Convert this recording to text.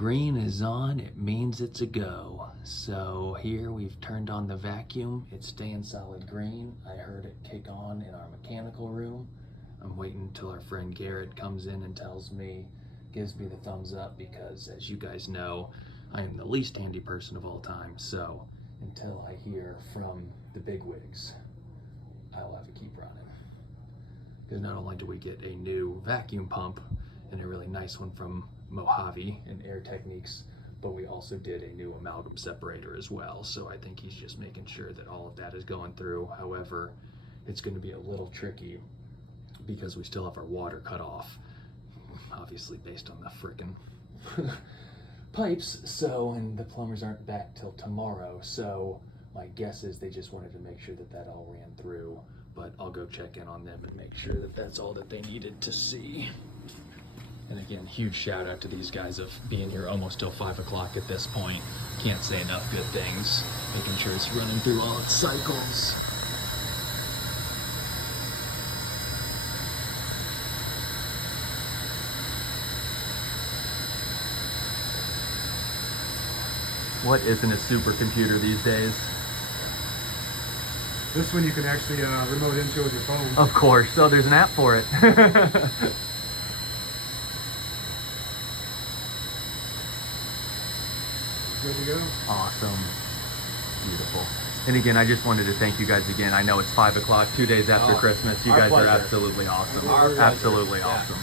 green is on, it means it's a go. So here we've turned on the vacuum. It's staying solid green. I heard it kick on in our mechanical room. I'm waiting until our friend Garrett comes in and gives me the thumbs up, because as you guys know, I am the least handy person of all time. So until I hear from the bigwigs, I'll have to keep running. Because not only do we get a new vacuum pump and a really nice one from Mojave and Air Techniques, but we also did a new amalgam separator as well. So I think he's just making sure that all of that is going through. However, it's going to be a little tricky because we still have our water cut off, obviously based on the frickin' pipes. So, and the plumbers aren't back till tomorrow. So my guess is they just wanted to make sure that that all ran through, but I'll go check in on them and make sure that that's all that they needed to see. And again, huge shout out to these guys of being here almost till 5 o'clock at this point. Can't say enough good things. Making sure it's running through all its cycles. What isn't a supercomputer these days? This one you can actually remote into with your phone. Of course. So there's an app for it. Good to go. Awesome. Beautiful. And again, I just wanted to thank you guys again. I know it's 5 o'clock, 2 days after Christmas. You guys are absolutely awesome. Absolutely awesome.